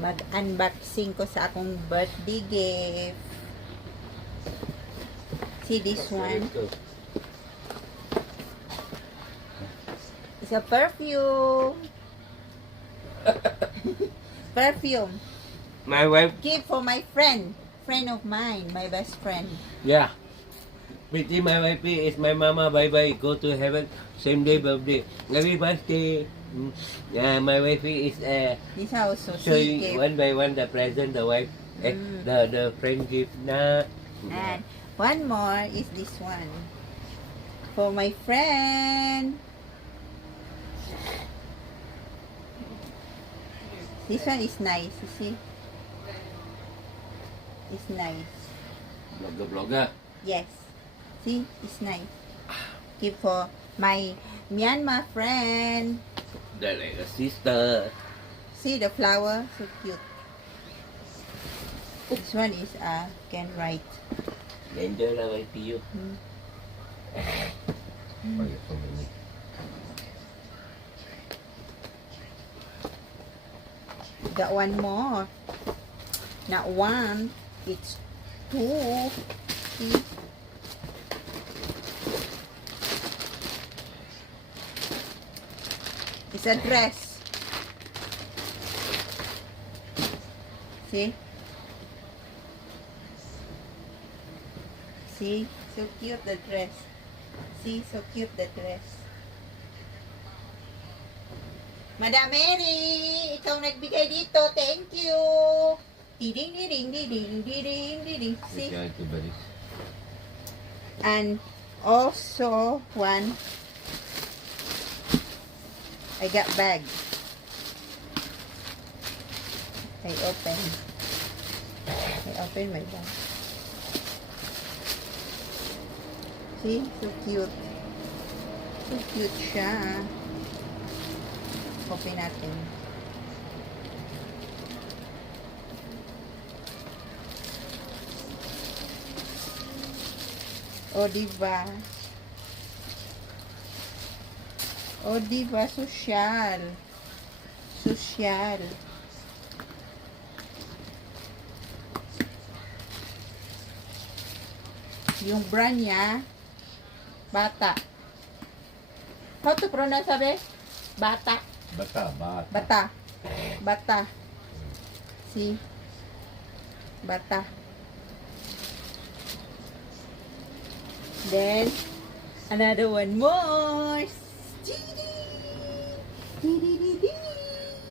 mag-unboxing ko sa akong birthday gift. See this one? It's a perfume. Perfume. My wife, Gift for my friend. Friend of mine. My best friend. yeah. Pretty my wife is my mama. Bye bye. Go to heaven. Same day birthday. Happy birthday. Yeah, my wife is This also. showing See gift. one by one the present the wife, the friend gift na. And one more is this one. For my friend. This one is nice. You see? It's nice. Vlogger. Yes. See? It's nice. Give for my Myanmar friend. The like a sister. See the flower? So cute. This one is can write. Gender lah wife you. Got one more. Not one. It's two. See? It's a dress. See? See? So cute the dress. See? So cute the dress. Madam Mary, ikaw nagbigay dito. Thank you. Ding ding ding ding ding ding. See? And also one, I got bag. I open my bag. See? So cute. So cute siya. Open natin. O, diba? O, diba? Sosyal. Sosyal. Yung brand niya, Bata. How to pronounce, sabi? Bata. Bata. Bata. See? Bata. Then, another one more.